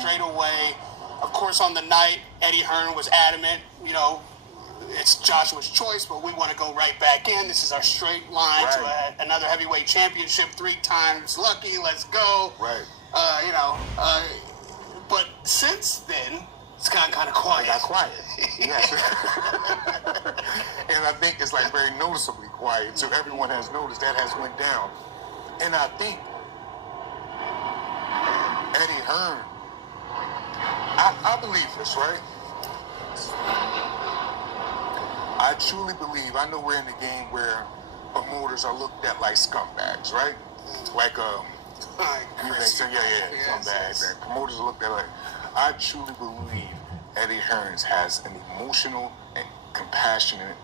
straight away. Of course, on the night, Eddie Hearn was adamant, it's Joshua's choice, but we want to go right back in. This is our straight line to another heavyweight championship, 3 times lucky. Let's go. Right. But since then, it's gotten kind of quiet. It got quiet. Yes. And I think it's like very noticeably quiet. So everyone has noticed that has went down. And I think Eddie Hearn, I believe this, right? I truly believe, I know we're in a game where promoters are looked at like scumbags, right? Like, scumbags. And promoters are looked at like, I truly believe Eddie Hearn has an emotional and compassionate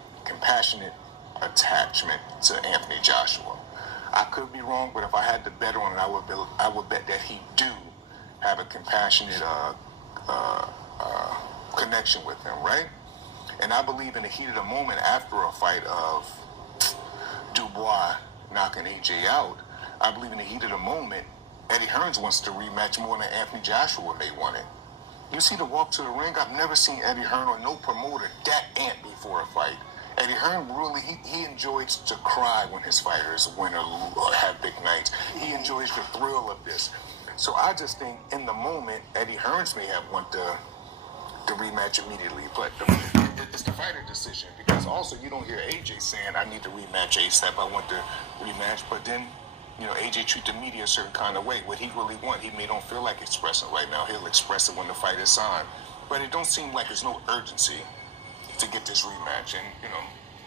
attachment to Anthony Joshua. I could be wrong, but if I had to bet on it, I would bet that he do have a compassionate connection with him, right? And I believe in the heat of the moment after a fight of Dubois knocking AJ out, I believe in the heat of the moment, Eddie Hearn wants to rematch more than Anthony Joshua may want it. You see the walk to the ring, I've never seen Eddie Hearn or no promoter that amped before a fight. Eddie Hearn really, he enjoys to cry when his fighters win or have big nights. He enjoys the thrill of this. So I just think in the moment, Eddie Hearn may have want the rematch immediately, but it's the fighter decision, because also you don't hear AJ saying, I need to rematch ASAP, I want the rematch, but then, AJ treat the media a certain kind of way. What he really want, he may don't feel like expressing right now. He'll express it when the fight is on. But it don't seem like there's no urgency to get this rematch, and,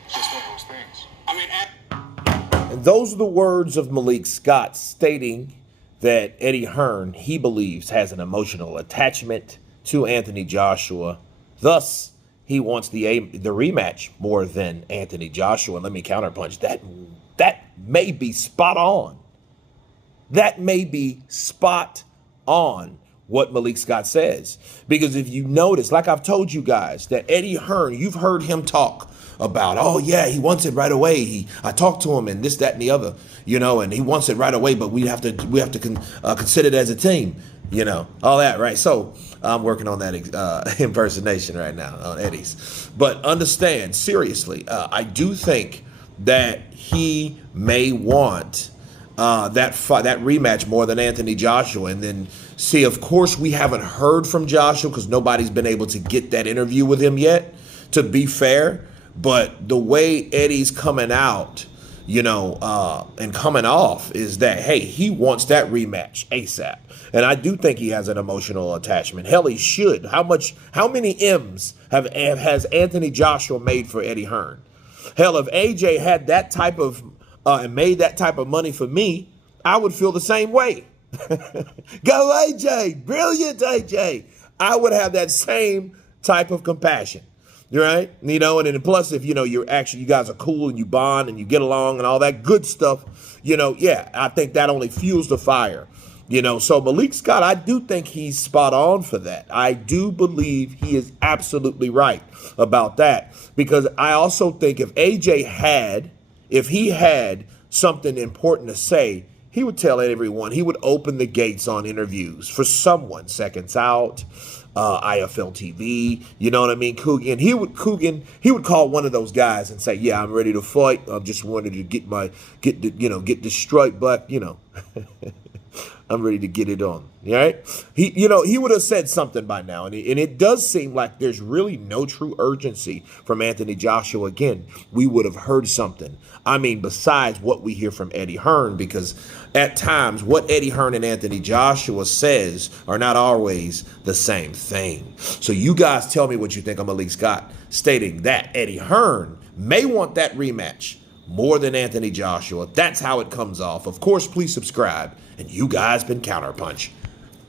it's just one of those things. And those are the words of Malik Scott stating that Eddie Hearn, he believes, has an emotional attachment to Anthony Joshua. Thus, he wants the rematch more than Anthony Joshua. And let me counterpunch. That may be spot on. That may be spot on what Malik Scott says. Because if you notice, like I've told you guys, that Eddie Hearn, you've heard him talk about, oh yeah, he wants it right away. I talked to him and this, that, and the other, and he wants it right away, but we have to consider it as a team, all that, right? So I'm working on that impersonation right now on Eddie's. But understand, seriously, I do think that he may want that rematch more than Anthony Joshua. And then, see, of course, we haven't heard from Joshua because nobody's been able to get that interview with him yet, to be fair. But the way Eddie's coming out, and coming off is that, hey, he wants that rematch ASAP. And I do think he has an emotional attachment. Hell, he should. How many M's has Anthony Joshua made for Eddie Hearn? Hell, if AJ had that type of and made that type of money for me, I would feel the same way. Go AJ, brilliant AJ. I would have that same type of compassion. Right? And then plus if, you guys are cool and you bond and you get along and all that good stuff, I think that only fuels the fire. So Malik Scott, I do think he's spot on for that. I do believe he is absolutely right about that, because I also think if he had something important to say, he would tell everyone. He would open the gates on interviews for someone, Seconds Out, IFL TV, you know what I mean? Coogan, he would call one of those guys and say, yeah, I'm ready to fight. I'm just wanted to get destroyed, but I'm ready to get it on. All right. He would have said something by now. And it does seem like there's really no true urgency from Anthony Joshua. Again, we would have heard something. I mean, besides what we hear from Eddie Hearn, because at times what Eddie Hearn and Anthony Joshua says are not always the same thing. So you guys tell me what you think of Malik Scott stating that Eddie Hearn may want that rematch more than Anthony Joshua. That's how it comes off. Of course, please subscribe. And you guys been Counterpunch.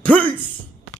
Peace!